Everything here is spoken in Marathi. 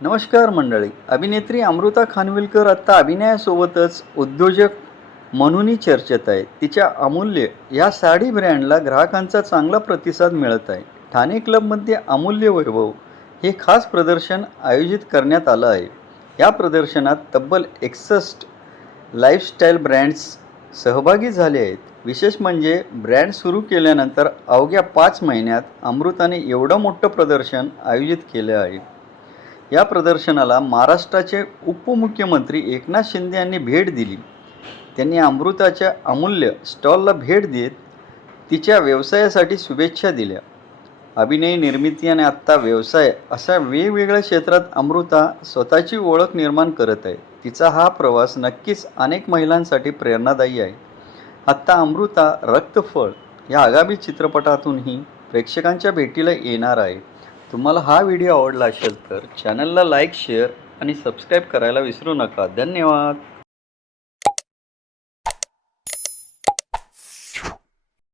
नमस्कार मंडळी. अभिनेत्री अमृता खानविलकर आत्ता अभिनयासोबतच उद्योजक म्हणूनही चर्चेत आहे. तिच्या अमूल्य या साडी ब्रँडला ग्राहकांचा चांगला प्रतिसाद मिळत आहे. ठाणे क्लबमध्ये अमूल्य वैभव हे खास प्रदर्शन आयोजित करण्यात आलं आहे. या प्रदर्शनात तब्बल 61 लाईफस्टाईल ब्रँड्स सहभागी झाले आहेत. विशेष म्हणजे ब्रँड सुरू केल्यानंतर अवघ्या 5 महिन्यात अमृताने एवढं मोठं प्रदर्शन आयोजित केलं आहे. या प्रदर्शनाला महाराष्ट्राचे उपमुख्यमंत्री एकनाथ शिंदे यांनी भेट दिली. त्यांनी अमृताच्या अमूल्य स्टॉलला भेट देत तिच्या व्यवसायासाठी शुभेच्छा दिल्या. अभिनय, निर्मिती आणि आत्ता व्यवसाय अशा वेगवेगळ्या क्षेत्रात अमृता स्वतःची ओळख निर्माण करत आहे. तिचा हा प्रवास नक्कीच अनेक महिलांसाठी प्रेरणादायी आहे. आत्ता अमृता रक्तफळ या आगामी चित्रपटातूनही प्रेक्षकांच्या भेटीला येणार आहे. तुम्हाला हा व्हिडिओ आवडला असेल तर चॅनलला लाईक, शेअर आणि सबस्क्राईब करायला विसरू नका. धन्यवाद.